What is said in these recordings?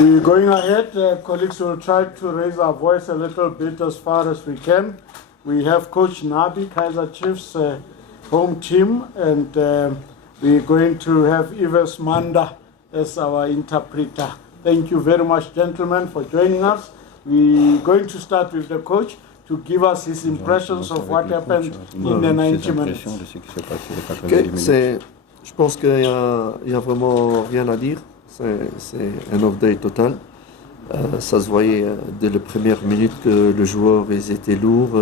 We're going ahead, colleagues will try to raise our voice a little bit as far as we can. We have Coach Nabi, Kaizer Chiefs home team, and we're going to have Yves Manda as our interpreter. Thank you very much, gentlemen, for joining us. We're going to start with the coach to give us his impressions of what happened in the 90 minutes. Je pense qu'il n'y a vraiment rien à dire. C'est un off-day total. Ça se voyait dès les premières minutes que les joueurs ils étaient lourds,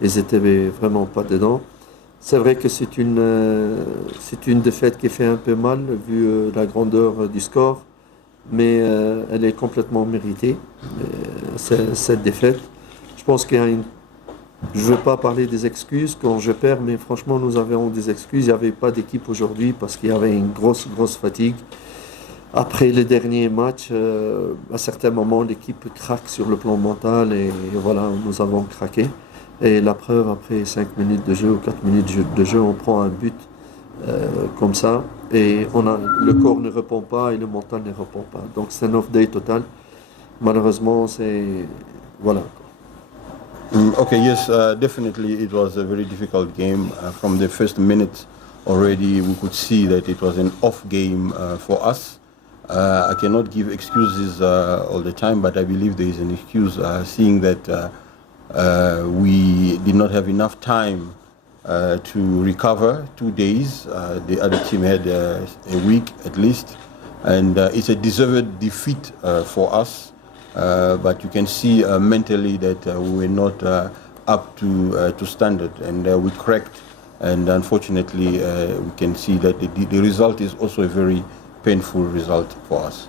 ils étaient vraiment pas dedans. C'est vrai que c'est une défaite qui fait un peu mal vu la grandeur du score, mais elle est complètement méritée, cette défaite. Je pense qu'il y a je ne veux pas parler des excuses quand je perds, mais franchement nous avons des excuses. Il n'y avait pas d'équipe aujourd'hui parce qu'il y avait une grosse fatigue. Après les derniers matchs, à certains moments, l'équipe craque sur le plan mental et voilà, nous avons craqué. Et la preuve, après 5 minutes de jeu ou 4 minutes de jeu, on prend un but comme ça et le corps ne répond pas et le mental ne répond pas. Donc c'est un off-day total. Malheureusement, c'est... Voilà. Okay, yes, definitely it was a very difficult game. From the first minute already, we could see that it was an off game for us. I cannot give excuses all the time, but I believe there is an excuse, seeing that we did not have enough time to recover 2 days. The other team had a week at least, and it's a deserved defeat for us. But you can see mentally that we were not up to standard, and we cracked. And unfortunately, we can see that the result is also a very painful result for us.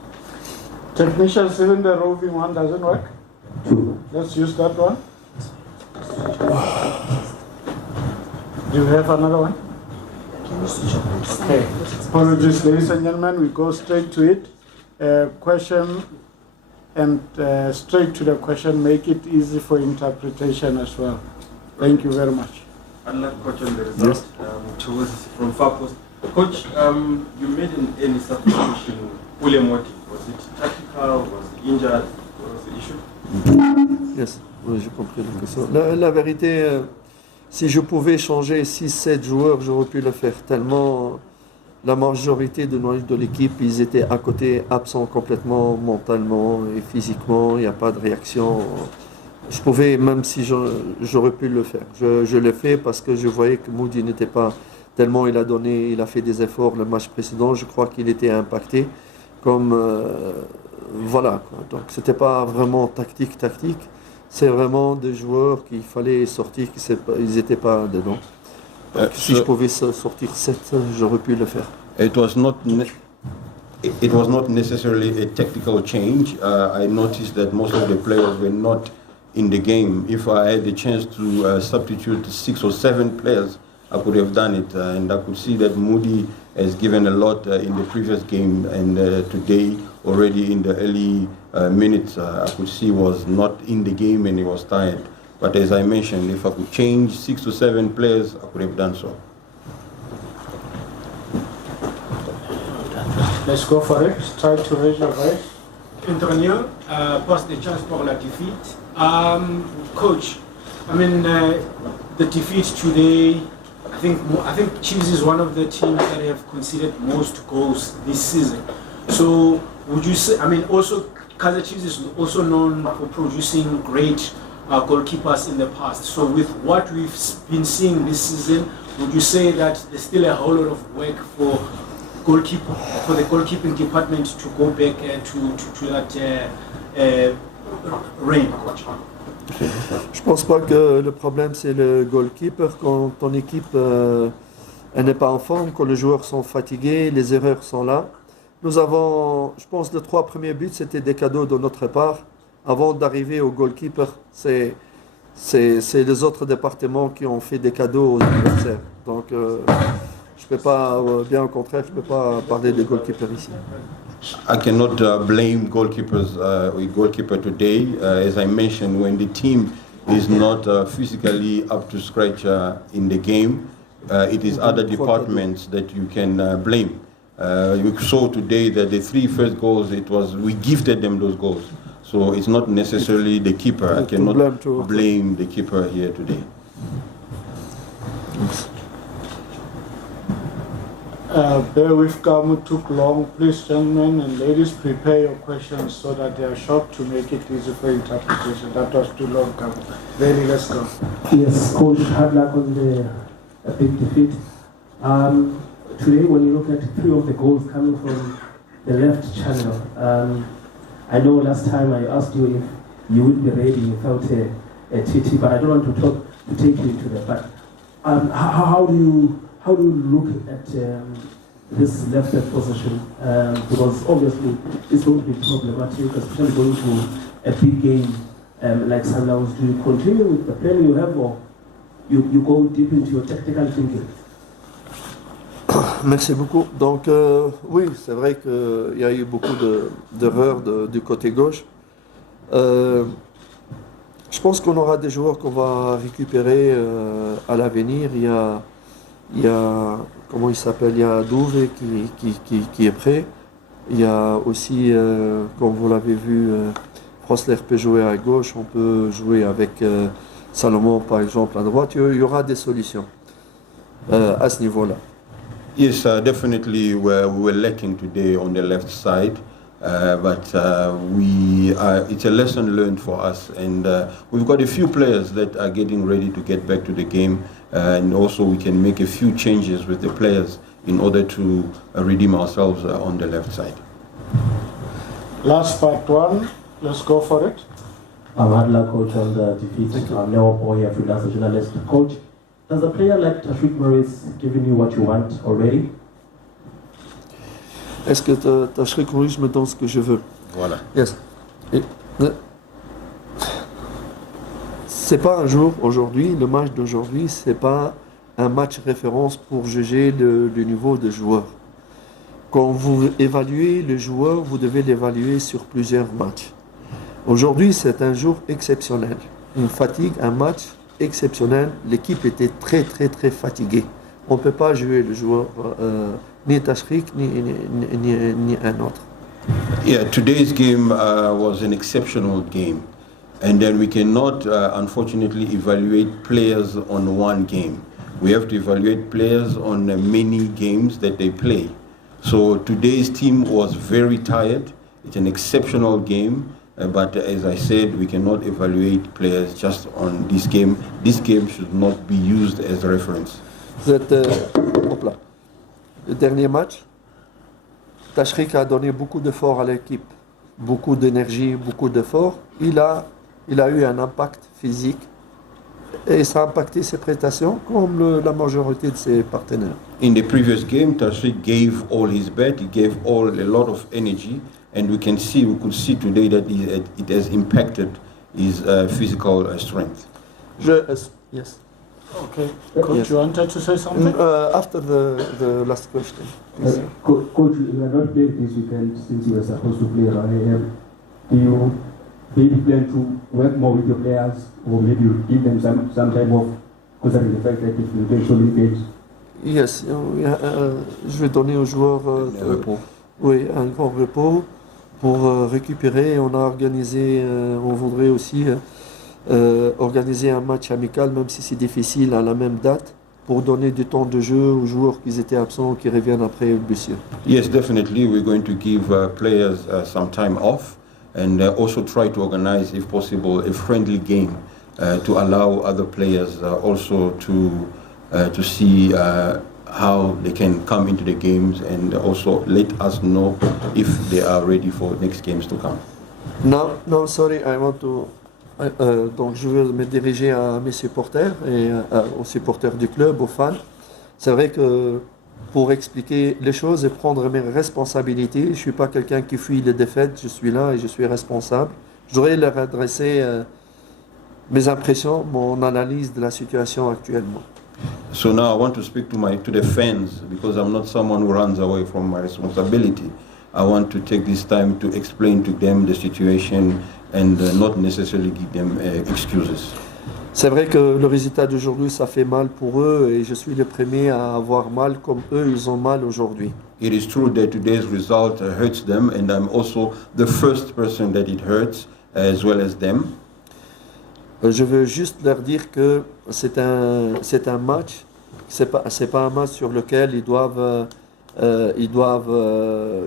Technicians, even the roving one doesn't work. Let's use that one. Do you have another one? Okay. Apologies, ladies and gentlemen. We go straight to it. Question and straight to the question. Make it easy for interpretation as well. Thank you very much. I'd like to question the result. Yes. From Far Post. Coach, you made an early substitution. William Moti, was it tactical? Was he injured? What was the issue? Yes, oui, j'ai compris la question. La vérité, si je pouvais changer 6-7 joueurs, j'aurais pu le faire. Tellement la majorité de l'équipe, ils étaient à côté, absents complètement mentalement et physiquement. Il n'y a pas de réaction. Je pouvais, même si j'aurais pu le faire. Je l'ai fait parce que je voyais que Moody n'était pas... Tellement il a fait des efforts le match précédent, je crois qu'il était impacté. Comme voilà, quoi. Donc c'était pas vraiment tactique. C'est vraiment des joueurs qu'il fallait sortir, ils n'étaient pas dedans. Donc, si je pouvais sortir 7, j'aurais pu le faire. It was not necessarily a tactical change. I noticed that most of the players were not in the game. If I had the chance to substitute 6 or 7 players, I could have done it, and I could see that Moody has given a lot in the previous game, and today already in the early minutes I could see was not in the game and he was tired. But as I mentioned, if I could change 6 to 7 players, I could have done so. Let's go for it. Try to raise your voice. Antonio, post the chance for la defeat. Coach, I mean the defeat today. I think Chiefs is one of the teams that have conceded most goals this season. So would you say, I mean, also Kaizer Chiefs is also known for producing great goalkeepers in the past. So with what we've been seeing this season, would you say that there's still a whole lot of work for the goalkeeping department to go back to that reign, coach? Je pense pas que le problème c'est le goalkeeper. Quand ton équipe elle n'est pas en forme, quand les joueurs sont fatigués, les erreurs sont là. Nous avons, je pense, les 3 premiers buts c'était des cadeaux de notre part. Avant d'arriver au goalkeeper, c'est les autres départements qui ont fait des cadeaux aux adversaires. Donc je peux pas, bien au contraire, je peux pas parler des goalkeepers ici. I cannot blame goalkeepers or goalkeeper today. As I mentioned, when the team is not physically up to scratch in the game, it is other departments that you can blame. You saw today that the 3 first goals, we gifted them those goals. So it's not necessarily the keeper. I cannot blame the keeper here today. Bear with Kamu, took long. Please, gentlemen and ladies, prepare your questions so that they are short to make it easy for interpretation. That was too long, Kamu. Really, let's go. Yes, Coach, hard luck on the big defeat. Today, when you look at 3 of the goals coming from the left channel, I know last time I asked you if you would be ready, you felt a TT, but I don't want to take you into that. But how do you look at this left position? Because obviously it's going to be problematic, especially going to a big game like Sundowns. Do you continue with the plan you have, or you go deep into your tactical thinking? Merci beaucoup. Donc oui, c'est vrai qu'il y a eu beaucoup d'erreurs du côté gauche. Je pense qu'on aura des joueurs qu'on va récupérer à l'avenir. Il y a comment il s'appelle, il y a Douve qui est prêt. Il y a aussi, comme vous l'avez vu, Frosler peut jouer à gauche. On peut jouer avec Salomon par exemple à droite. Il y aura des solutions à ce niveau-là. Yes, definitely we were lacking today on the left side, but it's a lesson learned for us, and we've got a few players that are getting ready to get back to the game, and also we can make a few changes with the players in order to redeem ourselves on the left side. Last part 1, let's go for it. I'm hard luck, Coach, on the defeat. I'm Leo Boy, freelance journalist. Coach, does a player like Tashreeq Maurice giving you what you want already? Est-ce que Tashreeq Maurice me donne ce que je veux? Voilà. Yes. C'est pas un jour aujourd'hui, le match d'aujourd'hui, c'est pas un match référence pour juger le niveau de joueur. Quand vous évaluez le joueur, vous devez l'évaluer sur plusieurs matchs. Aujourd'hui, c'est un jour exceptionnel. Une fatigue, un match exceptionnel. L'équipe était très fatiguée. On ne peut pas jouer le joueur, ni Tashreeq, ni un autre. Yeah, today's game was an exceptional game. And then we cannot, unfortunately, evaluate players on one game. We have to evaluate players on many games that they play. So today's team was very tired. It's an exceptional game. But as I said, we cannot evaluate players just on this game. This game should not be used as a reference. Le dernier match, Tashreeq a donné beaucoup d'efforts à l'équipe, beaucoup d'énergie, beaucoup d'efforts. Il a eu un impact physique et ça a impacté ses prestations comme la majorité de ses partenaires. In the previous game, Tashreeq gave all his best. He gave a lot of energy. And we could see today that it has impacted his physical strength. Yes. Okay. Coach, yes. You wanted to say something? After the last question. Coach, you are not playing this weekend since you were supposed to play around AM. Do you maybe plan to work more with your players, or maybe give them some time off, considering the fact that if you play so many games? Yes, je vais donner aux joueurs un grand repos pour récupérer. On a organisé, on voudrait aussi organiser un match amical, même si c'est difficile, à la même date, pour donner du temps de jeu aux joueurs qui étaient absents, qui reviennent après une blessure. Yes, definitely. We're going to give players some time off, and also try to organize, if possible, a friendly game to allow other players also to see how they can come into the games, and also let us know if they are ready for next games to come. No, sorry, I want to. Donc je veux me diriger à mes supporters et aux supporters du club, aux fans. C'est vrai que pour expliquer les choses et prendre mes responsabilités, je ne suis pas quelqu'un qui fuit les défaites, je suis là et je suis responsable. Je voudrais leur adresser mes impressions, mon analyse de la situation actuellement. So now I want to speak to the fans, because I'm not someone who runs away from my responsibility. I want to take this time to explain to them the situation and not necessarily give them excuses. C'est vrai que le résultat d'aujourd'hui, ça fait mal pour eux et je suis le premier à avoir mal comme eux, ils ont mal aujourd'hui. It is true that today's result hurts them, and I'm also the first person that it hurts, as well as them. Je veux juste leur dire que c'est un match, c'est pas un match sur lequel ils doivent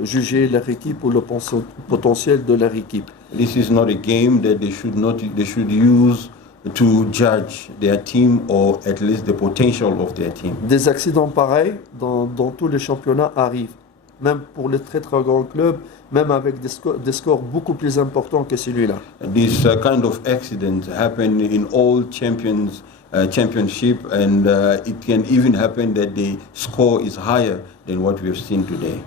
juger leur équipe ou le potentiel de leur équipe. This is not a game that they should use to judge their team or at least the potential of their team. Des accidents pareils dans tous les championnats arrivent, même pour les très très grands clubs, même avec des scores beaucoup plus importants que celui-là. This kind of accidents happen in all championship, and it can even happen that the score is higher than what we have seen today.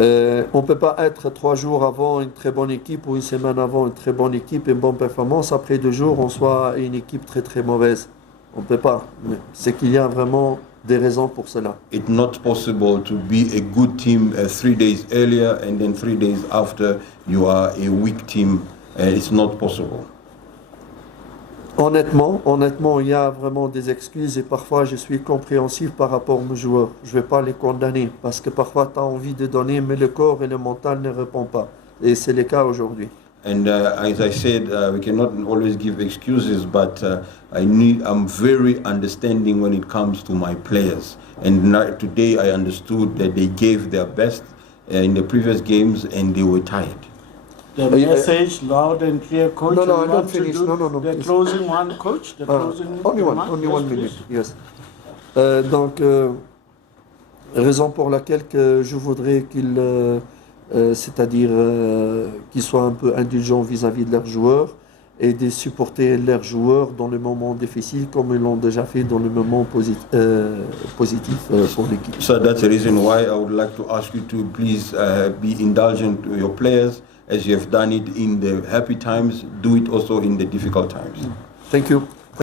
On ne peut pas être 3 jours avant une très bonne équipe ou une semaine avant une très bonne équipe et une bonne performance. Après 2 jours, on soit une équipe très très mauvaise. On ne peut pas. C'est qu'il y a vraiment des raisons pour cela. It's not possible to be a good team 3 days earlier and then 3 days after you are a weak team. It's not possible. Honnêtement, il y a vraiment des excuses et parfois je suis compréhensif par rapport aux joueurs. Je ne vais pas les condamner parce que parfois tu as envie de donner mais le corps et le mental ne répondent pas. Et c'est le cas aujourd'hui. And as I said, we cannot always give excuses, but I'm very understanding when it comes to my players. And today I understood that they gave their best in the previous games and they were tired. The message loud and clear, coach. No, You I want don't to finish. do No, the please. closing one, coach. The closing Only remark? one Yes, minute. please. Yes. Donc, raison pour laquelle que je voudrais qu'ils, c'est-à-dire qu'ils soient un peu indulgents vis-à-vis de leurs joueurs et de supporter leurs joueurs dans les moments difficiles comme ils l'ont déjà fait dans les moments positifs pour l'équipe. So that's the reason why I would like to ask you to please be indulgent to your players as you have done it in the happy times. Do it also in the difficult times. Thank you.